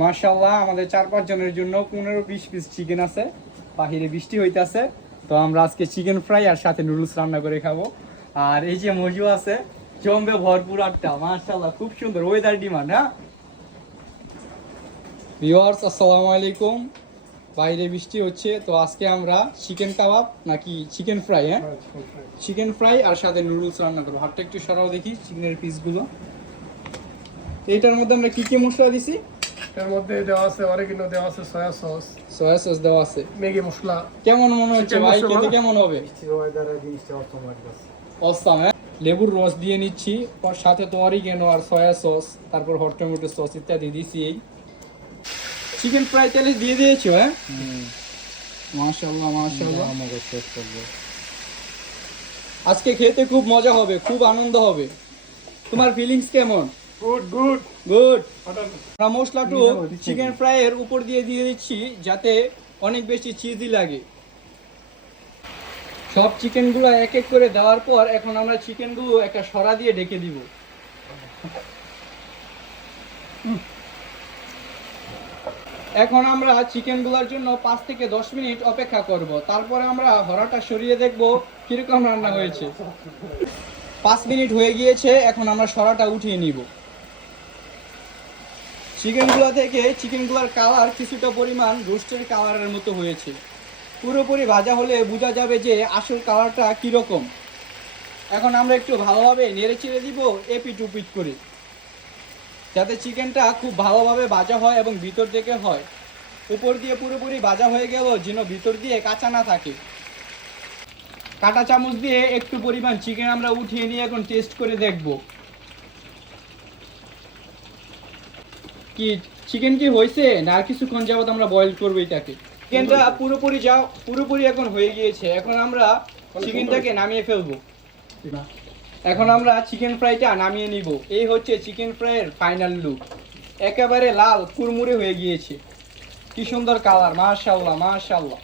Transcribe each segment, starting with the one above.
মাশাআল্লাহ আমাদের 4-5 জনের জন্য 15-20 পিস চিকেন আছে। বাহিরে বৃষ্টি হইতাছে, তো আমরা আজকে চিকেন ফ্রাই আর সাথে নুডলস রান্না করে খাবো। আর এই যে মজু আছে, জমবে ভরপুর আড্ডা। মাশাআল্লাহ খুব সুন্দর ওয়েদার ডিমান্ড। হ্যাঁ ভিউয়ার্স, আসসালামু আলাইকুম। বাইরে বৃষ্টি হচ্ছে, তো আজকে আমরা চিকেন কাবাব নাকি চিকেন ফ্রাই, চিকেন ফ্রাই আর সাথে নুডলস রান্না করবো। হাতটা একটু সরাও দেখি চিকেনের পিসগুলো। এইটার মধ্যে আমরা কি কি মশলা দিছি? এর মধ্যে দেওয়া আছে অরিজিনাল, দেওয়া আছে সয়া সস দেওয়া আছে, ম্যাগি মশলা। কেমন মনে হচ্ছে ভাই? চিকেন খেতে মশলা। কেমন হবে? অসাম। লেবুর রস দিয়ে নিচ্ছি, সাথে তো অরিগেনো আর সয়া সস, তারপর হট টমেটো সস ইত্যাদি দিছি। এই চিকেন ফ্রাই তেলে দিয়ে দিয়েছো? হ্যাঁ, মাশাআল্লাহ মাশাআল্লাহ। আজকে খেতে খুব মজা হবে, খুব আনন্দ হবে। তোমার ফিলিংস কেমন? Good good good. আমরা মশলাটু চিকেন ফ্রাই এর উপর দিয়ে দিচ্ছি, যাতে অনেক বেশি চিজি লাগে। সব চিকেনগুলো এক এক করে দেওয়ার পর এখন আমরা চিকেনগুলো একটা সরা দিয়ে ঢেকে দিব। এখন আমরা চিকেনগুলোর জন্য 5 থেকে 10 মিনিট অপেক্ষা করব। তারপরে আমরা হরাটা সরিয়ে দেখব কিরকম রান্না হয়েছে। 5 মিনিট হয়ে গিয়েছে, এখন আমরা সরাটা উঠিয়ে নিব। চিকেনগুলো থেকে চিকেনগুলোর কালার কিছুটা পরিমাণ রোস্টের কালারের মতো হয়েছে। পুরোপুরি ভাজা হলে বোঝা যাবে যে আসল কালারটা কীরকম। এখন আমরা একটু ভালোভাবে নেড়ে চেড়ে দিব এপিট উপিট করে, যাতে চিকেনটা খুব ভালোভাবে ভাজা হয় এবং ভিতর থেকে হয়। উপর দিয়ে পুরোপুরি ভাজা হয়ে গেল যেন ভিতর দিয়ে কাঁচা না থাকে। কাঁটা চামচ দিয়ে একটু পরিমাণ চিকেন আমরা উঠিয়ে নিয়ে এখন টেস্ট করে দেখব কি চিকেন কি হয়েছে না আর কিছুক্ষণ যাবত আমরা বয়েল করবো এটাকে। চিকেনটা পুরোপুরি এখন হয়ে গিয়েছে। এখন আমরা চিকেনটাকে নামিয়ে ফেলবো। এখন আমরা চিকেন ফ্রাইটা নামিয়ে নিব। এই হচ্ছে চিকেন ফ্রাইয়ের ফাইনাল লুক। একেবারে লাল কুরমুরে হয়ে গিয়েছে, কি সুন্দর কালার। মাশাআল্লাহ মাশাআল্লাহ।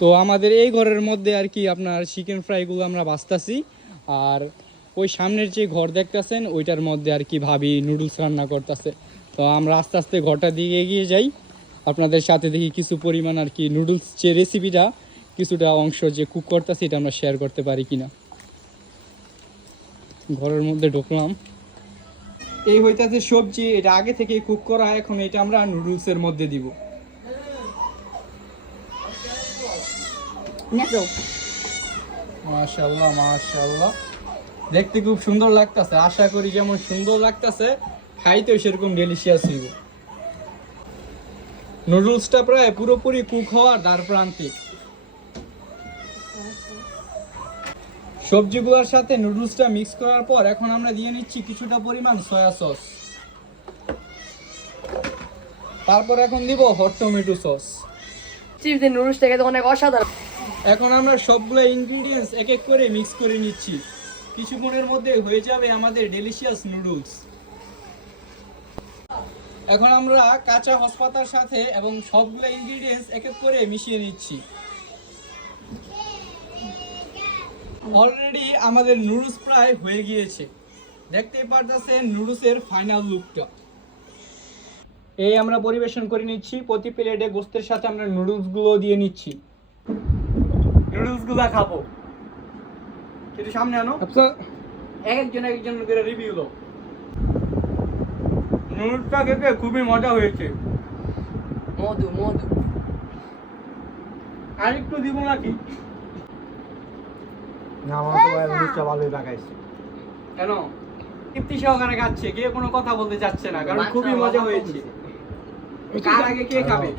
তো আমাদের এই ঘরের মধ্যে আর কি আপনার চিকেন ফ্রাইগুলো আমরা বাছতাছি, আর ওই সামনের যে ঘর দেখতেছেন ওইটার মধ্যে আর কি ভাবি নুডলস রান্না করতেছে। তো আমরা আস্তে আস্তে ঘরটা দিয়ে এগিয়ে যাই, আপনাদের সাথে দেখি কিছু পরিমাণ আর কি নুডলস যে রেসিপিটা কিছুটা অংশ যে কুক করতেছি এটা আমরা শেয়ার করতে পারি কিনা। ঘরের মধ্যে ঢুকলাম। এই হইতাছে সবজি, এটা আগে থেকে কুক করা, এখন এটা আমরা নুডলসের মধ্যে দিব। মাশাআল্লাহ মাশাআল্লাহ, দেখতে খুব সুন্দর লাগতেছে। আশা করি যেমন সুন্দর লাগতেছে খাইতেও সেরকম ডেলিশিয়াস হইব। নুডলসটা প্রায় পুরোপুরি কুক হওয়ার দ্বার প্রান্তিক। সবজিগুলোর সাথে নুডলসটা মিক্স করার পর এখন আমরা দিয়ে নিচ্ছি কিছুটা পরিমাণ সয়া সস, তারপর এখন দিব হট টমেটো সস। চিপসের নুডলসটা খেতে অনেক অসাধারণ। এখন আমরা সবগুলো ইনগ্রিডিয়েন্টস এক এক করে মিক্স করে নিচ্ছি। কিছুক্ষণের মধ্যে হয়ে যাবে আমাদের ডেলিশিয়াস নুডলস। এখন আমরা কাঁচা হসপাতার সাথে এবং সবগুলো ইনগ্রিডিয়েন্টস এক এক করে মিশিয়ে নিচ্ছি। অলরেডি আমাদের নুডলস প্রায় হয়ে গিয়েছে, দেখতেই পারতেছেন নুডলসের ফাইনাল লুকটা। এই আমরা পরিবেশন করে নিচ্ছি। প্রতি প্লেটে গোস্তের সাথে আমরা নুডলসগুলো দিয়ে নিচ্ছি। নুডলসগুলো খাবো, একটু সামনে আনো। একজন করে রিভিউ লো। নুডলসটা খেতে খুবই মজা হয়েছে। মধু মধু আর একটু দিব নাকি? না, আমার তো ভাই নুডলসটা ভালোই লাগাইছে। কেন তৃপ্তি সহকারে খাচ্ছে, কেউ কোনো কথা বলতে চাচ্ছে না, কারণ খুবই মজা হয়েছে। কার আগে কে খাবে?